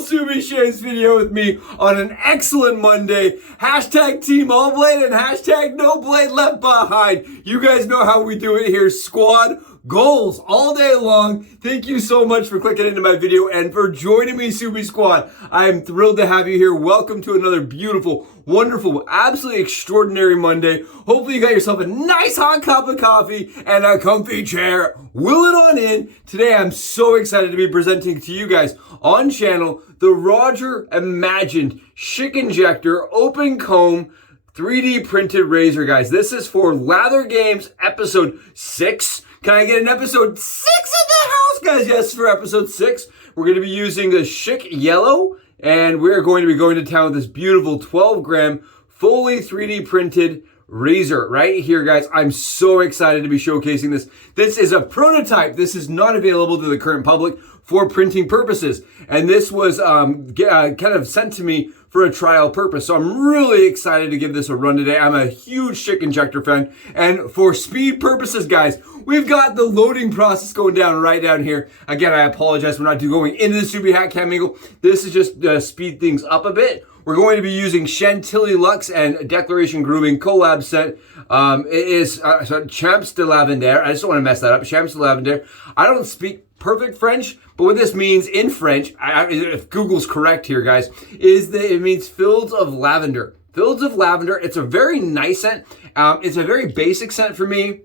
Subi Shaves video with me on an excellent Monday. Hashtag Team All Blade and hashtag No Blade Left Behind. You guys know how we do it here, squad. Goals all day long. Thank you so much for clicking into my video and for joining me, Subi Squad. I am thrilled to have you here. Welcome to another beautiful, wonderful, absolutely extraordinary Monday. Hopefully you got yourself a nice hot cup of coffee and a comfy chair. Will it on in. Today I'm so excited to be presenting to you guys on channel the Roger Imagined Schick Injector Open Comb 3D printed razor, guys. This is for Lather Games episode 6. Can I get an episode 6 in the house, guys? Yes, for episode 6. We're going to be using the Schick Yellow, and we're going to be going to town with this beautiful 12-gram fully 3D printed razor right here, guys. I'm so excited to be showcasing this. This is a prototype. This is not available to the current public for printing purposes, and this was kind of sent to me for a trial purpose. So I'm really excited to give this a run today. I'm a huge Schick Injector fan, and for speed purposes, guys, we've got the loading process going down right down here. Again, I apologize for not going into the Subi Hat Cam angle. This is just to speed things up a bit. We're going to be using Chantillion Luxe and Declaration Grooming collab scent. It is Champs de Lavender. I just don't want to mess that up. Champs de Lavender. I don't speak perfect French, but what this means in French, if Google's correct here, guys, is that it means fields of lavender. Fields of lavender. It's a very nice scent. It's a very basic scent for me.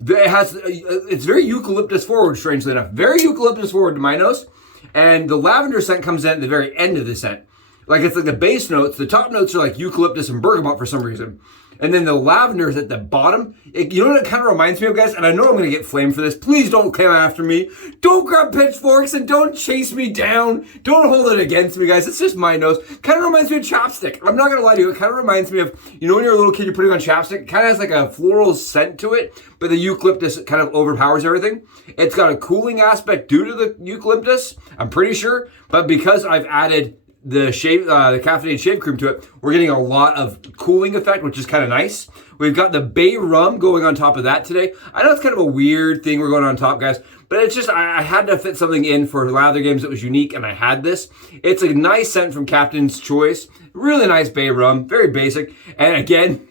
It's very eucalyptus forward, strangely enough. Very eucalyptus forward to my nose. And the lavender scent comes in at the very end of the scent. Like, it's like the base notes. The top notes are like eucalyptus and bergamot for some reason. And then the lavender is at the bottom. You know what it kind of reminds me of, guys? And I know I'm going to get flamed for this. Please don't come after me. Don't grab pitchforks and don't chase me down. Don't hold it against me, guys. It's just my nose. Kind of reminds me of chapstick. I'm not going to lie to you. It kind of reminds me of, you know, when you're a little kid, you're putting on chapstick. It kind of has like a floral scent to it, but the eucalyptus kind of overpowers everything. It's got a cooling aspect due to the eucalyptus, I'm pretty sure. But because I've added the caffeinated shave cream to it, we're getting a lot of cooling effect, which is kind of nice. We've got the bay rum going on top of that today. I know it's kind of a weird thing we're going on top, guys, but it's just, I had to fit something in for Lather Games that was unique, and I had this. It's a nice scent from Captain's Choice. Really nice bay rum, very basic. And again,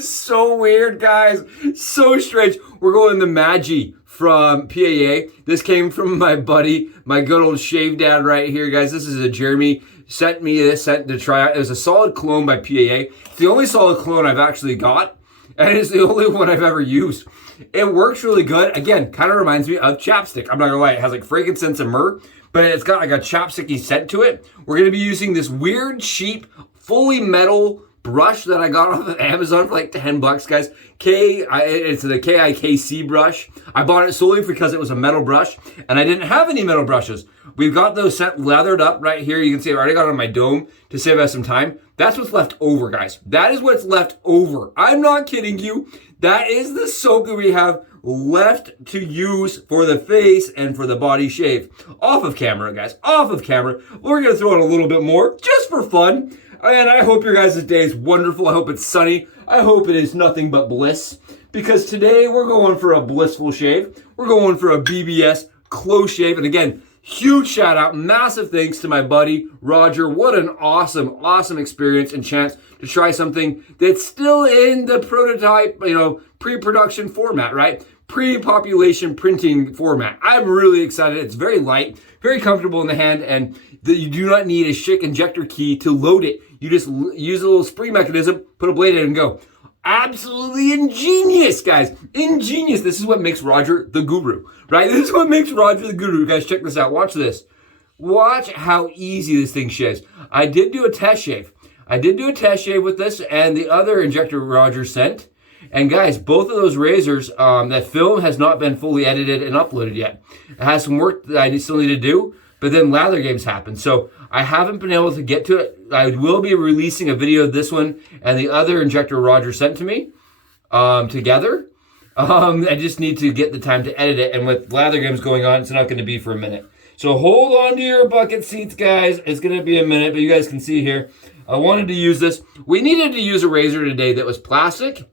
so weird, guys, so strange. We're going the Magi from PAA. This came from my buddy, my good old shave dad right here, guys. This is a Jeremy sent me this scent to try out. It was a solid cologne by PAA. It's the only solid cologne I've actually got, and it's the only one I've ever used. It works really good. Again, kind of reminds me of chapstick. I'm not gonna lie, it has like frankincense and myrrh, but it's got like a chapsticky scent to it. We're gonna be using this weird, cheap, fully metal brush that I got off of Amazon for like 10 bucks, guys. It's the KIKC brush. I bought it solely because it was a metal brush, and I didn't have any metal brushes. We've got those lathered up right here. You can see I already got it on my dome to save us some time. That's what's left over, guys. That is what's left over. I'm not kidding you. That is the soap that we have left to use for the face and for the body shave. Off of camera, guys. Off of camera. We're going to throw in a little bit more just for fun. And I hope your guys' day is wonderful. I hope it's sunny. I hope it is nothing but bliss. Because today we're going for a blissful shave. We're going for a BBS close shave. And again, huge shout out, massive thanks to my buddy, Roger. What an awesome, awesome experience and chance to try something that's still in the prototype, pre-production format, right? Pre-population printing format. I'm really excited. It's very light, very comfortable in the hand, and you do not need a Schick injector key to load it. You just use a little spring mechanism, put a blade in and go. Absolutely ingenious, guys. Ingenious. This is what makes Roger the guru, right? This is what makes Roger the guru. Guys, check this out. Watch this. Watch how easy this thing shaves. I did do a test shave. With this and the other injector Roger sent. And guys, both of those razors, that film has not been fully edited and uploaded yet. It has some work that I still need to do, but then Lather Games happened. So I haven't been able to get to it. I will be releasing a video of this one and the other injector Roger sent to me together. I just need to get the time to edit it. And with Lather Games going on, it's not going to be for a minute. So hold on to your bucket seats, guys. It's going to be a minute, but you guys can see here. I wanted to use this. We needed to use a razor today that was plastic.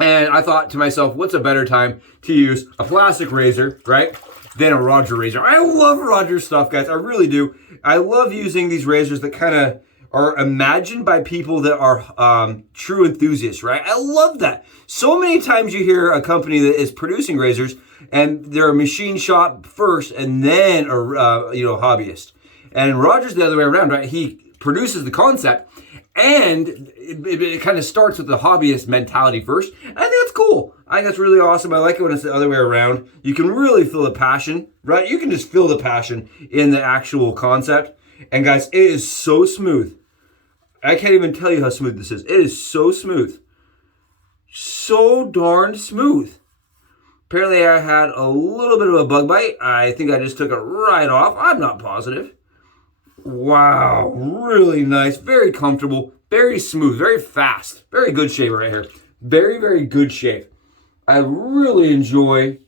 And I thought to myself, what's a better time to use a plastic razor, right? than a Roger razor. I love Roger stuff, guys. I really do. I love using these razors that kind of are imagined by people that are true enthusiasts, right? I love that. So many times you hear a company that is producing razors and they're a machine shop first and then a hobbyist. And Roger's the other way around, right? He produces the concept and it kind of starts with the hobbyist mentality first. I think that's cool. I think that's really awesome. I like it when it's the other way around. You can really feel the passion, right? You can just feel the passion in the actual concept. And guys, it is so smooth. I can't even tell you how smooth this is. It is so smooth. So darn smooth. Apparently I had a little bit of a bug bite. I think I just took it right off. I'm not positive. Wow, really nice. Very comfortable. Very smooth. Very fast. Very good shave right here. Very, very good shave. I really enjoy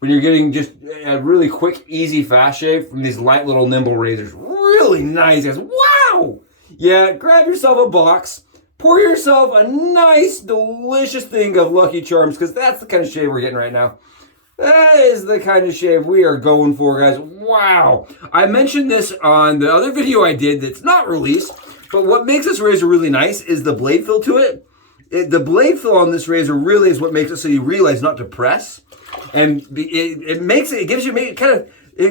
when you're getting just a really quick, easy, fast shave from these light little nimble razors. Really nice, guys. Wow! Yeah, grab yourself a box. Pour yourself a nice, delicious thing of Lucky Charms, because that's the kind of shave we're getting right now. That is the kind of shave we are going for, guys. Wow. I mentioned this on the other video I did that's not released, but what makes this razor really nice is the blade fill to it. The blade fill on this razor really is what makes it so you realize not to press. And it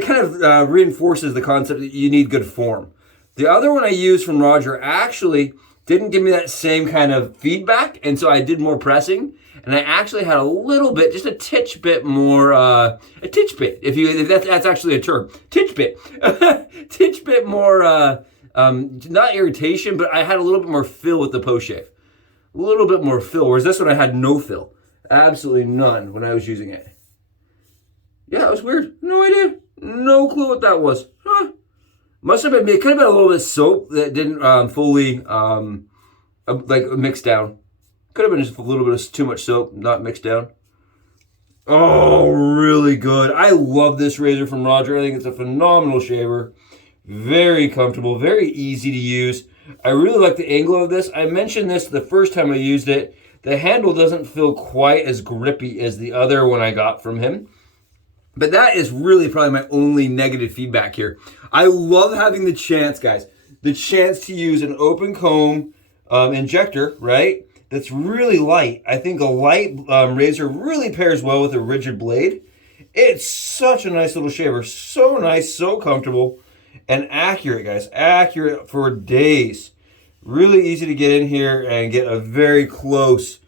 kind of reinforces the concept that you need good form. The other one I used from Roger actually didn't give me that same kind of feedback, and so I did more pressing, and I actually had a little bit, just a titch bit more, a titch bit, if that's actually a term, titch bit, titch bit more, not irritation, but I had a little bit more fill with the post shave, a little bit more fill, whereas this one I had no fill, absolutely none when I was using it. Yeah, it was weird. No idea. No clue what that was. Huh. Must have been, it could have been a little bit of soap that didn't fully mix down. Could have been just a little bit of too much soap, not mixed down. Oh, really good. I love this razor from Roger. I think it's a phenomenal shaver. Very comfortable, very easy to use. I really like the angle of this. I mentioned this the first time I used it. The handle doesn't feel quite as grippy as the other one I got from him. But that is really probably my only negative feedback here. I love having the chance, guys, the chance to use an open comb injector, right? That's really light. I think a light razor really pairs well with a rigid blade. It's such a nice little shaver. So nice, so comfortable, and accurate, guys. Accurate for days. Really easy to get in here and get a very close,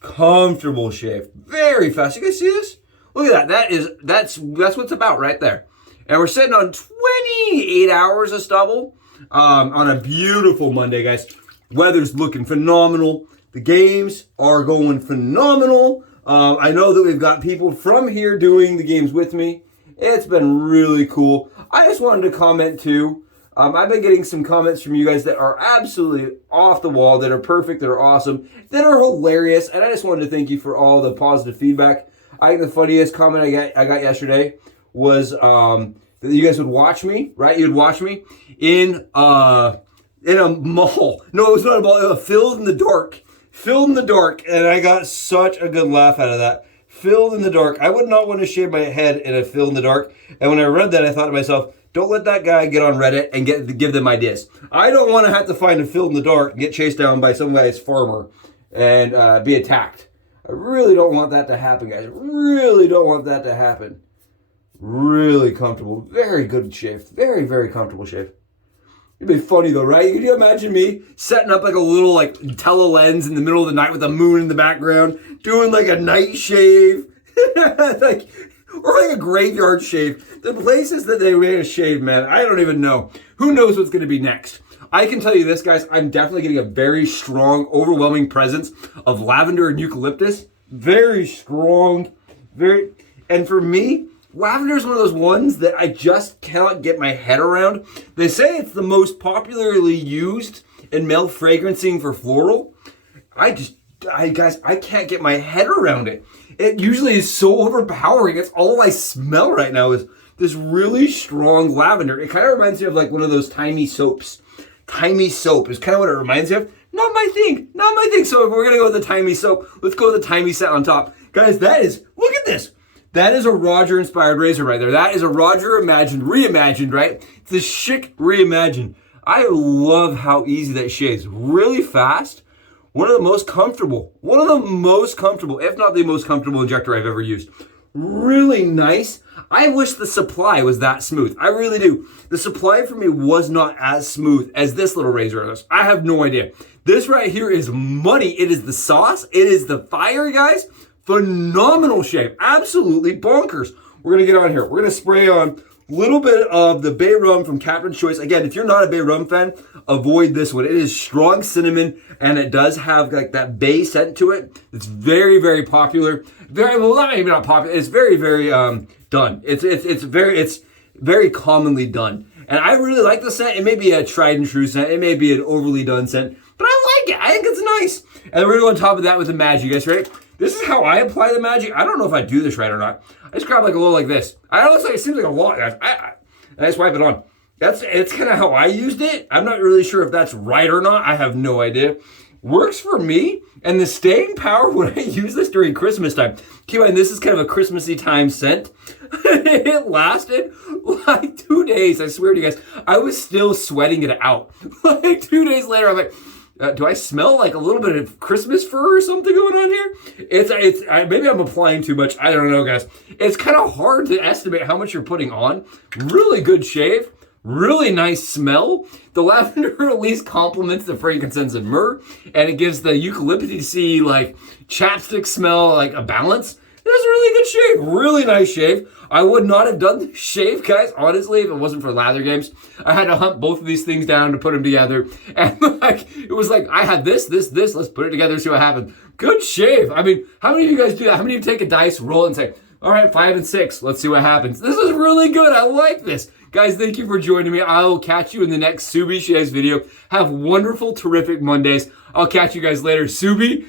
comfortable shave. Very fast. You guys see this? Look at that. That's what it's about right there. And we're sitting on 28 hours of stubble on a beautiful Monday, guys. Weather's looking phenomenal. The games are going phenomenal. I know that we've got people from here doing the games with me. It's been really cool. I just wanted to comment too. I've been getting some comments from you guys that are absolutely off the wall, that are perfect, that are awesome, that are hilarious. And I just wanted to thank you for all the positive feedback. I think the funniest comment I got yesterday was that you guys would watch me, right? You'd watch me in a mall. No, it was not a mall. It was filled in the dark. Filled in the dark. And I got such a good laugh out of that. Filled in the dark. I would not want to shave my head in a filled in the dark. And when I read that, I thought to myself, don't let that guy get on Reddit and give them ideas. I don't want to have to find a filled in the dark and get chased down by some guy's farmer and be attacked. I really don't want that to happen, guys. Really don't want that to happen. Really comfortable. Very good shave. Very, very comfortable shave. It'd be funny though, right? Could you imagine me setting up like a little like telelens in the middle of the night with the moon in the background, doing like a night shave? Or like a graveyard shave. The places that they made a shave, man, I don't even know. Who knows what's going to be next? I can tell you this, guys, I'm definitely getting a very strong, overwhelming presence of lavender and eucalyptus. Very strong, and for me, lavender is one of those ones that I just cannot get my head around. They say it's the most popularly used in male fragrancing for floral. Guys, I can't get my head around it. It usually is so overpowering. It's all I smell right now is this really strong lavender. It kind of reminds me of like one of those tiny soaps. Tiny soap is kind of what it reminds me of. Not my thing. So if we're going to go with the tiny soap, let's go with the tiny scent on top. Guys, look at this. That is a Roger inspired razor right there. That is a Roger reimagined, right? It's a Schick reimagined. I love how easy that shaves. Really fast. One of the most comfortable, if not the most comfortable injector I've ever used. Really nice. I wish the supply was that smooth. I really do. The supply for me was not as smooth as this little razor is. I have no idea. This right here is money. It is the sauce. It is the fire, guys. Phenomenal shave. Absolutely bonkers. We're going to get on here. We're going to spray on a little bit of the bay rum from Captain's Choice. Again, if you're not a bay rum fan, avoid this one. It is strong cinnamon, and it does have like that bay scent to it. It's very, very popular. Very, well, maybe not popular. It's very, very done. It's very commonly done. And I really like the scent. It may be a tried and true scent. It may be an overly done scent, but I like it. I think it's nice. And we're going to go on top of that with the Magi, guys, right? This is how I apply the Magi. I don't know if I do this right or not. I just grab like a little like this. I don't say it seems like a lot, guys. I just wipe it on. It's kind of how I used it. I'm not really sure if that's right or not. I have no idea. Works for me. And the staying power when I use this during Christmas time. Keep in mind, this is kind of a Christmassy time scent. It lasted like 2 days. I swear to you guys, I was still sweating it out. Like 2 days later, I'm like, do I smell like a little bit of Christmas fur or something going on here? Maybe I'm applying too much. I don't know, guys. It's kind of hard to estimate how much you're putting on. Really good shave. Really nice smell. The lavender at least complements the frankincense and myrrh, and it gives the eucalyptus-y like chapstick smell like a balance. It's a really good shave. Really nice shave. I would not have done this shave, guys, honestly, if it wasn't for lather games. I had to hunt both of these things down to put them together. And like, it was like, I had this, let's put it together, see what happens. Good shave. I mean, how many of you guys do that? How many of you take a dice, roll it, and say, all right, 5 and 6, let's see what happens. This is really good. I like this. Guys, thank you for joining me. I will catch you in the next Subi Shaves video. Have wonderful, terrific Mondays. I'll catch you guys later. Subi.